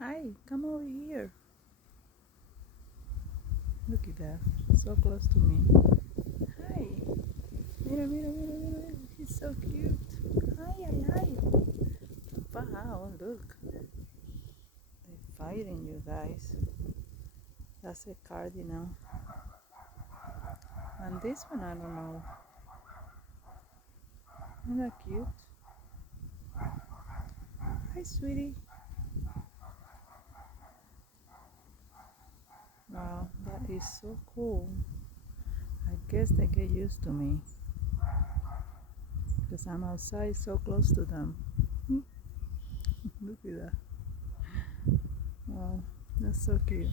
Hi, come over here. Look at that. So close to me. Hi. Mira, mira, mira, mira. He's so cute. Hi, hi, hi. Wow, look. They're fighting, you guys. That's a cardinal. And this one, I don't know. Isn't that cute? Hi, sweetie. Wow, that is so cool. I guess they get used to me because I'm outside so close to them. Look at that. Wow, that's so cute.